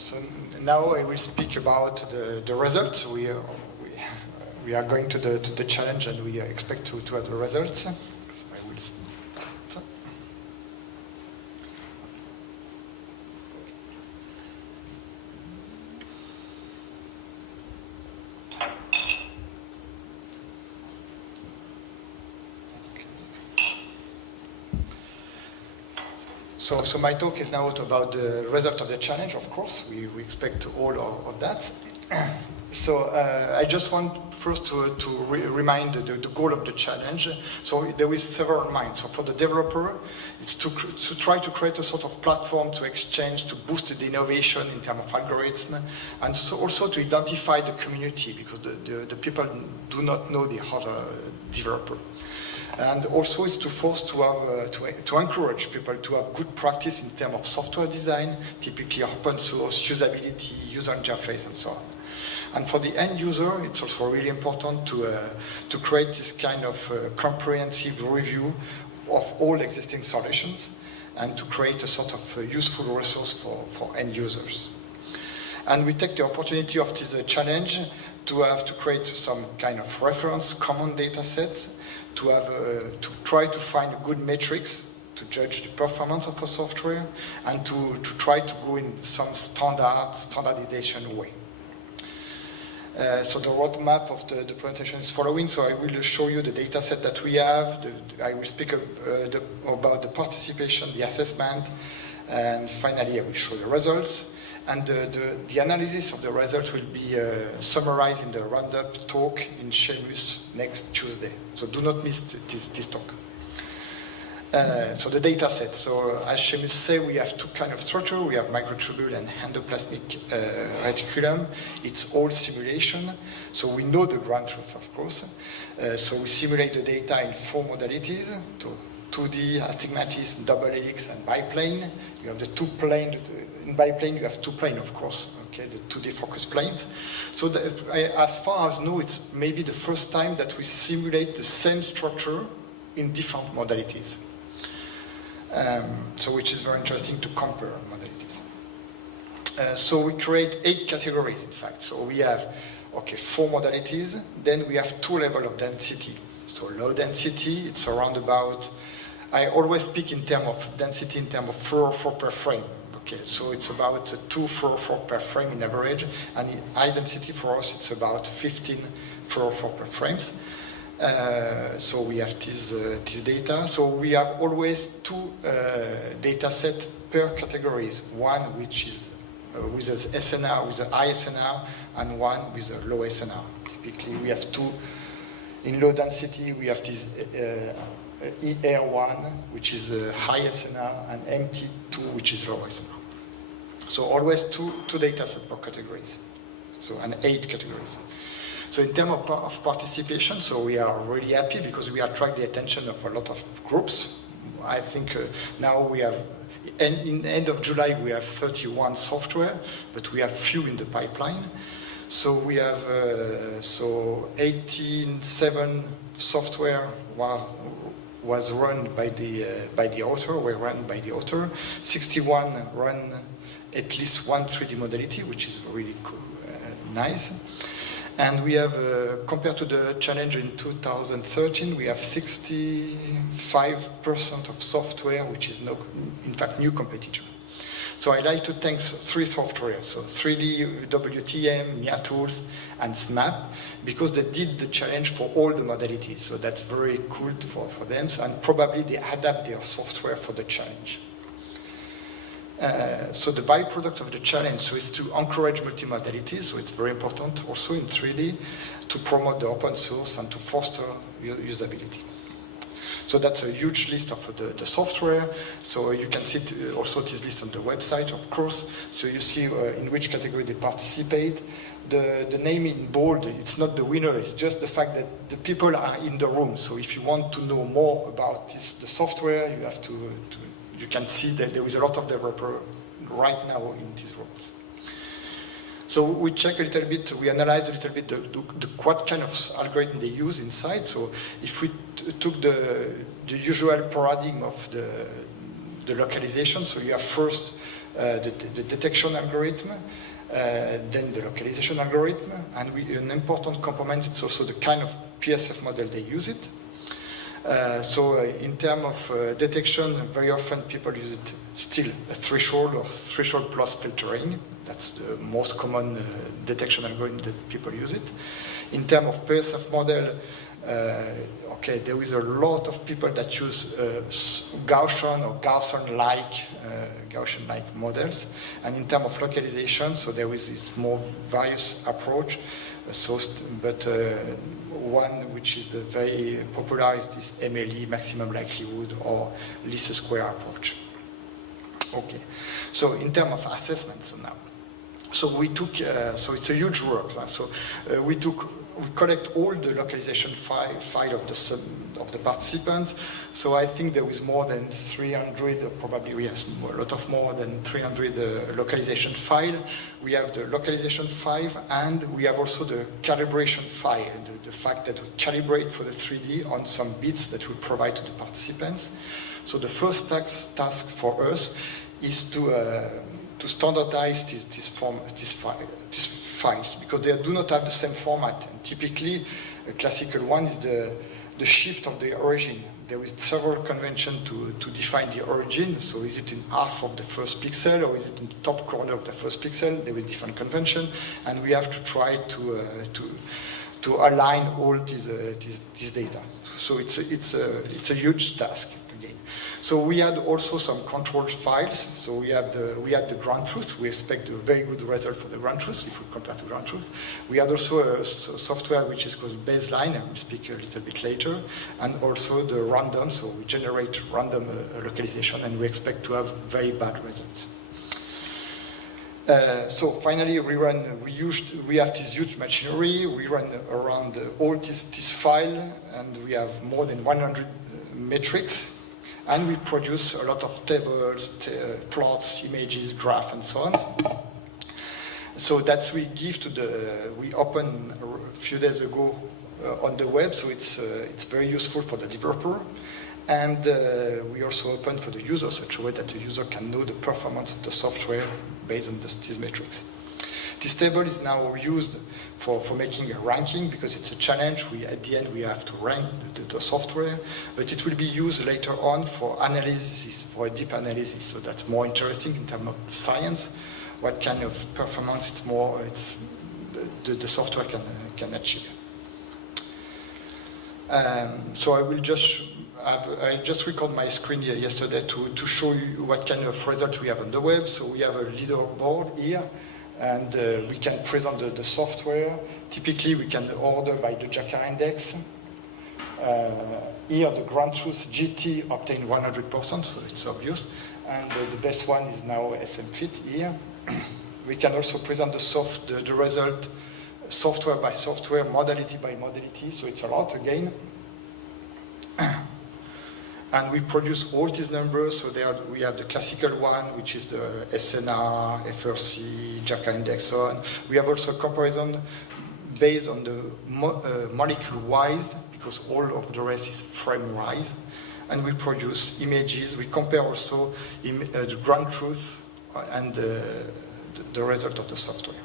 So now I will speak about the results. We are going to the challenge, and we expect to have the results. So I will start. So my talk is now about the result of the challenge, of course. We expect all of that. So I just want first to remind the goal of the challenge. So there is several minds. So for the developer, it's to try to create a sort of platform to exchange, to boost the innovation in terms of algorithm, and so also to identify the community, because the people do not know the other developer. And also it's to force to have to encourage people to have good practice in terms of software design, typically open source, usability, user interface, and so on. And for the end user, it's also really important to create this kind of comprehensive review of all existing solutions and to create a sort of useful resource for end users. And we take the opportunity of this challenge to create some kind of reference, common data sets, to try to find good metrics to judge the performance of a software, and to try to go in some standardization way. So the roadmap of the presentation is following. So I will show you the data set that we have. I will speak about the participation, the assessment, and finally I will show the results. And the analysis of the results will be summarized in the roundup talk in Seamus next Tuesday. So do not miss this talk. So the data set. So as Seamus said, we have two kinds of structure. We have microtubule and endoplasmic reticulum. It's all simulation. So we know the ground truth, of course. So we simulate the data in 4 modalities. 2D, astigmatism, double helix, and biplane. You have the 2 plane. In biplane, you have 2 planes, of course. Okay, the 2D focus planes. So as far as I know, it's maybe the first time that we simulate the same structure in different modalities. So which is very interesting to compare modalities. So we create 8 categories, in fact. So we have 4 modalities. Then we have 2 levels of density. So low density, it's around about. I always speak in terms of density in terms of fluorophore per frame. Okay, so it's about 2 fluorophore per frame in average, and in high density for us it's about 15 fluorophore per frames. So we have this data. So we have always 2 data sets per categories. One which is with an SNR, with a high SNR, and one with a low SNR. Typically we have 2. In low density we have this ER1, which is a high SNR, and MT2, which is low SNR. So always two data sets per categories. So, and 8 categories. So in terms of participation, so we are really happy because we attract the attention of a lot of groups. I think now we have, in end of July, we have 31 software, but we have few in the pipeline. So we have 7 software was run by the author, were run by the author. 61 run at least one 3D modality, which is really cool, nice. And we have, compared to the challenge in 2013, we have 65% of software, which is in fact new competitor. So I'd like to thank 3 software, so 3D, WTM, MIA Tools, and SMAP, because they did the challenge for all the modalities. So that's very cool for them, and probably they adapt their software for the challenge. So the byproduct of the challenge is to encourage multimodalities, so it's very important also in 3D, to promote the open source and to foster usability. So that's a huge list of the software. So you can see also this list on the website, of course. So you see in which category they participate. The name in bold, it's not the winner, it's just the fact that the people are in the room. So if you want to know more about the software, you have you can see that there is a lot of developers right now in these rooms. So we check a little bit, we analyze a little bit what kind of algorithm they use inside. So if we took the usual paradigm of the localization, so you have first the detection algorithm, then the localization algorithm, and an important component is also the kind of PSF model they use it. So in terms of detection, very often people use it still a threshold or threshold plus filtering. That's the most common detection algorithm that people use it. In terms of PSF model, okay, there is a lot of people that use Gaussian or Gaussian-like models. And in terms of localization, so there is this more various approach. But one which is very popular is this MLE, maximum likelihood, or least square approach. Okay, so in terms of assessments now, so we took, so it's a huge work. So we collect all the localization file of the participants. So I think there is more than 300, probably yes, a lot of more than 300 localization file. We have the localization file, and we have also the calibration file, the fact that we calibrate for the 3D on some bits that we provide to the participants. So the first task for us is to standardize these files, because they do not have the same format. And typically, a classical one is the shift of the origin. There is several conventions to define the origin. So is it in half of the first pixel, or is it in the top corner of the first pixel? There is different convention, and we have to try to align all these data. So it's a huge task again. So we had also some controlled files. So we had the ground truth. We expect a very good result for the ground truth if we compare to ground truth. We had also a software which is called baseline, and we'll speak a little bit later, and also the random. So we generate random localization, and we expect to have very bad results. So finally, we have this huge machinery. We run around all this file, and we have more than 100 metrics. And we produce a lot of tables, plots, images, graphs, and so on. So that's we opened a few days ago on the web, so it's very useful for the developer. And we also open for the user, such a way that the user can know the performance of the software based on these metrics. This table is now used for making a ranking, because it's a challenge. At the end, we have to rank the software, but it will be used later on for analysis, for a deep analysis. So that's more interesting in terms of science. What kind of performance the software can achieve. So I just recorded my screen here yesterday to show you what kind of result we have on the web. So we have a leaderboard here, and we can present the software. Typically, we can order by the Jacquard index. Here, the ground truth GT obtained 100%, so it's obvious. And the best one is now SMFit here. We can also present the result software by software, modality by modality, so it's a lot again. And we produce all these numbers, so we have the classical one, which is the SNR, FRC, Jacquard index, so on. We have also a comparison based on the molecule-wise, because all of the rest is frame-wise. And we produce images. We compare also the ground truth and the result of the software.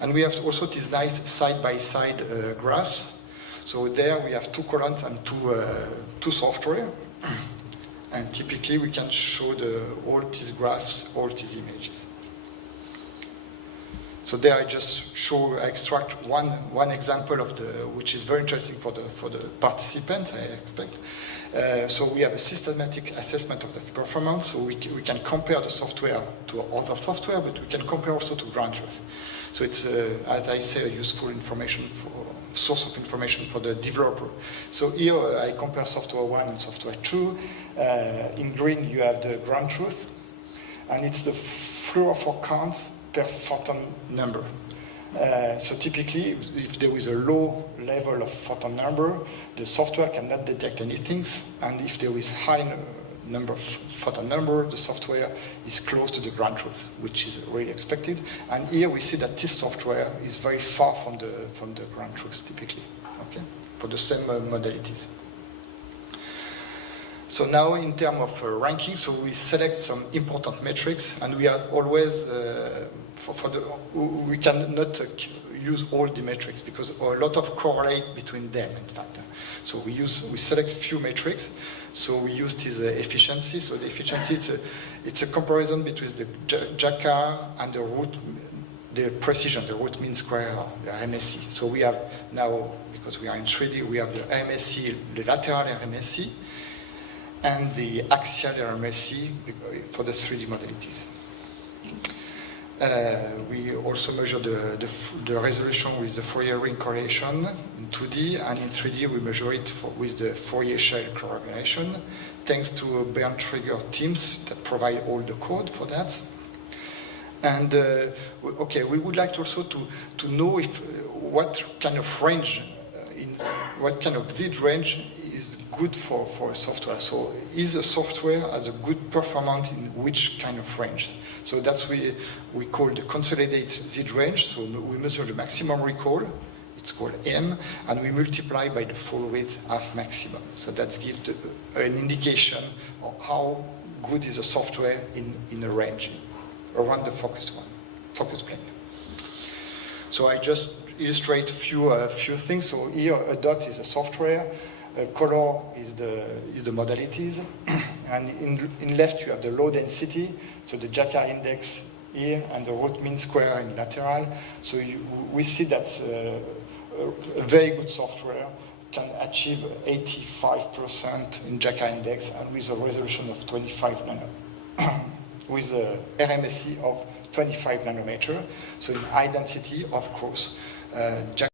And we have also these nice side-by-side graphs. So there we have 2 columns and two software. And typically we can show all these graphs, all these images. So there I just extract one example of which is very interesting for the participants, I expect. So we have a systematic assessment of the performance. So we can compare the software to other software, but we can compare also to ground truth. So it's, as I say, a useful source of information for the developer. So here I compare software 1 and software 2. In green you have the ground truth, and it's the fluorophore counts per photon number. So typically, if there is a low level of photon number, the software cannot detect anything, and if there is high number of photon number, the software is close to the ground truth, which is really expected. And here we see that this software is very far from the ground truth typically, okay, for the same modalities. So now in terms of ranking, so we select some important metrics, and we have always, we cannot use all the metrics because a lot of correlate between them, in fact. So we select few metrics. So we use this efficiency. So the efficiency, it's a comparison between the JACA and the precision, the root mean square, the RMSE. So we have now, because we are in 3D, we have the RMSE, the lateral RMSE, and the axial RMSE for the 3D modalities. We also measure the resolution with the Fourier ring correlation in 2D, and in 3D we measure it with the Fourier shell correlation, thanks to Bernd Trigger teams that provide all the code for that. And okay, we would like also to know what kind of range, what kind of Z range is good for a software. So is a software has a good performance in which kind of range? So that's we call the consolidated Z range. So we measure the maximum recall, it's called M, and we multiply by the full width half maximum. So that gives an indication of how good is a software in a range around the focus plane. So I just illustrate a few things. So here a dot is a software, a color is the modalities, and in left you have the low density, so the JACA index here and the root mean square in lateral. So we see that a very good software can achieve 85% in JACA index and with a resolution of 25 nano. With a RMSE of 25 nanometer. So in high density, of course, JACA